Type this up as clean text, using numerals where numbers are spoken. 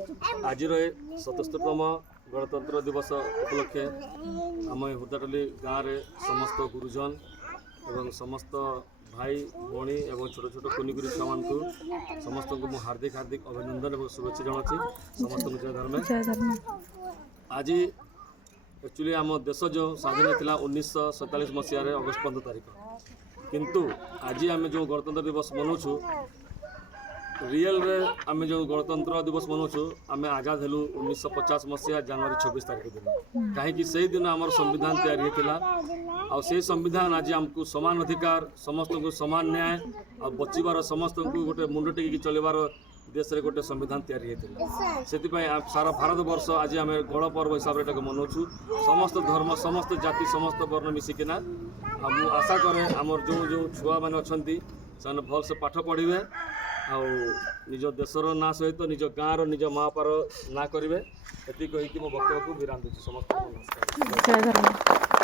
आज 77तम गणतंत्र दिवस उपलक्षे आम हुदाटली गाँव में समस्त गुरुजन एवं समस्त भाई भौणी एवं छोट छोट कुनिकुरी छुआ मान समस्त को हार्दिक हार्दिक अभिनंदन और शुभेच्छा जनाची समस्त को जय धर्म। आज एक्चुअली आम देश जो स्वाधीन था 1947 मसीह अगस्ट 15 तारिख किंतु आज आम जो गणतंत्र दिवस मनाऊँ रियल रे आम जो गणतंत्र दिवस मनाऊँ आम आजाद हेलु 1950 मसीहा जनवरी 26 तारिख दिन कहीं से दिन आम संविधान तैयारी होता आ से संविधान आज आमको समान अधिकार समस्त को समान न्याय आ बचार समस्त को गोटे मुंड टेक चलबार देश रे गोटे संविधान तैयारी होता से सारा भारत वर्ष आज आम गण पर्व हिसाब से मनाऊँ समस्त धर्म समस्त जाति समस्त वर्ण मिसिकिना मुझे आशा करे आमर जो जो छुआ मैंने अच्छा से भल से पाठ पढ़े आउ निज देशर ना सहित निज गाँव निज माँ बापार ना करेंगे ये कहीकि मो वक्तव्य को विराम दूसरी समस्त नमस्कार।